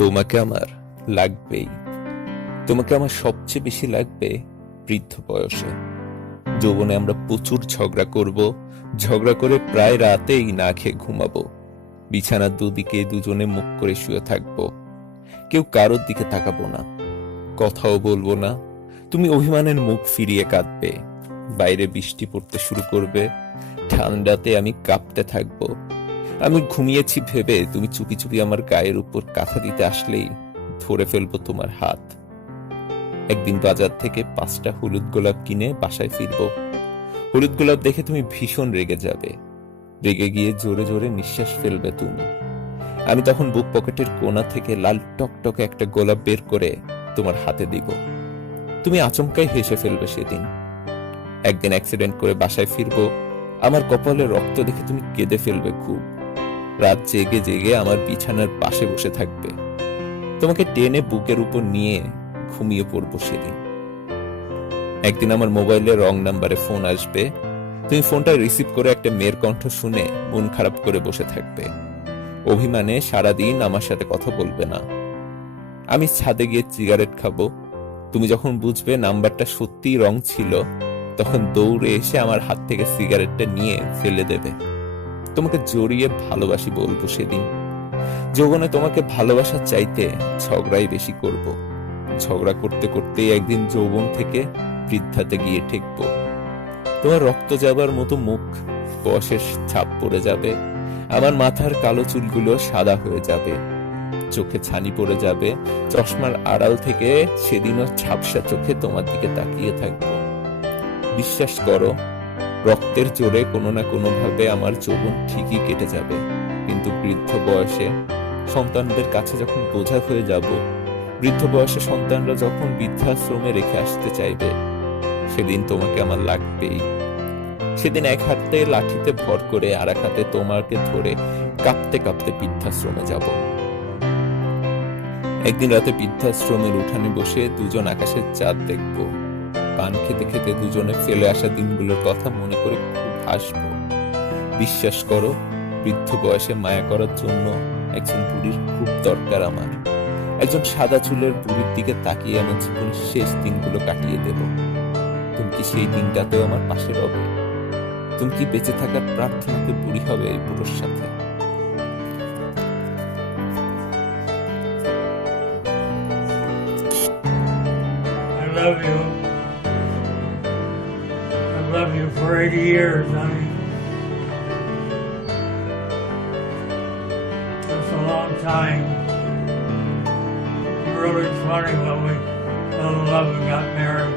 তোমাকে আমার লাগবেই। তোমাকে আমার সবচেয়ে বেশি লাগবে বৃদ্ধ বয়সে। যৌবনে আমরা প্রচুর ঝগড়া করব, ঝগড়া করে প্রায় রাতেই না খেয়ে ঘুমাবো। বিছানার দুদিকে দুজনে মুখ করে শুয়ে থাকবো, কেউ কারোর দিকে তাকাবো না, কথাও বলবো না। তুমি অভিমানের মুখ ফিরিয়ে কাঁদবে, বাইরে বৃষ্টি পড়তে শুরু করবে, ঠান্ডাতে আমি কাঁপতে থাকবো। আমি ঘুমিয়েছি ভেবে তুমি চুপি চুপি আমার গায়ের উপর কাঁথা দিতে আসলেই ধরে ফেলবো তোমার হাত। একদিন বাজার থেকে 5টা হলুদ গোলাপ কিনে বাসায় ফিরবো। হলুদ গোলাপ দেখে তুমি ভীষণ রেগে যাবে, রেগে গিয়ে জোরে জোরে নিঃশ্বাস ফেলবে তুমি। আমি তখন বুক পকেটের কোণা থেকে লাল টকটকে একটা গোলাপ বের করে তোমার হাতে দিব। তুমি আচমকাই হেসে ফেলবে সেদিন। একদিন অ্যাক্সিডেন্ট করে বাসায় ফিরবো, আমার কপালে রক্ত দেখে তুমি কেঁদে ফেলবে খুব। রাত জেগে জেগে আমার বিছানার পাশে বসে থাকবে, তোমাকে টেনে বুকের উপর নিয়ে ঘুমিয়ে পড়বো সেদিন। একদিন আমার মোবাইলে রং নাম্বারে ফোন আসবে, তুমি ফোনটা রিসিভ করে একটা মেয়ের কণ্ঠ শুনে মন খারাপ করে বসে থাকবে। অভিমানে সারাদিন আমার সাথে কথা বলবে না। আমি ছাদে গিয়ে সিগারেট খাবো, তুমি যখন বুঝবে নাম্বারটা সত্যিই রং ছিল, তখন দৌড়ে এসে আমার হাত থেকে সিগারেটটা নিয়ে ফেলে দেবে। তোমাকে জড়িয়ে ভালোবাসি বলবো সেদিন। যৌবনে তোমাকে ভালোবাসার চাইতে ঝগড়াই বেশি করব। ঝগড়া করতে করতেই একদিন যৌবন থেকে বৃদ্ধাতে গিয়ে ঠেকবো। তোমার রক্ত যাবার মতো মুখ, বয়সের ছাপ পড়ে যাবে, আমার মাথার কালো চুলগুলো সাদা হয়ে যাবে, চোখে ছানি পড়ে যাবে। চশমার আড়াল থেকে সেদিনও ঝাপসা চোখে তোমার দিকে তাকিয়ে থাকবো। বিশ্বাস করো, রক্তের জোরে কোনো না কোনো ভাবে আমার যৌবন ঠিকই কেটে যাবে, কিন্তু বৃদ্ধ বয়সে সন্তানদের কাছে যখন বোঝা হয়ে যাব, বৃদ্ধ বয়সে সন্তানরা যখন বৃদ্ধাশ্রমে রেখে আসতে চাইবে, সেদিন তোমাকে আমার লাগবেই। সেদিন এক হাতে লাঠিতে ভর করে আর এক হাতে তোমাকে ধরে কাঁপতে কাঁপতে বৃদ্ধাশ্রমে যাব। একদিন রাতে বৃদ্ধাশ্রমের উঠানে বসে দুজন আকাশের চাঁদ দেখবো। পান খেতে খেতে দুজনে ফেলে আসা দিনগুলোর কথা মনে করে খুব হাসবো। বিশ্বাস করো, বৃদ্ধ বয়সে মায়া করার জন্য একজন বুড়ির খুব দরকার আমার। একজন সাদা চুলের বুড়ির দিকে তাকিয়ে আমার জীবনের শেষ দিনগুলো কাটিয়ে দেব। তুমি কি সেই দিনটাতেও আমার পাশে রবে? তুমি কি বেঁচে থাকার প্রার্থনাতে বুড়ি হবে এই বুড়োর সাথে? I love you. I love you for 80 years, honey. That's a long time. Really funny when we fell in love and got married.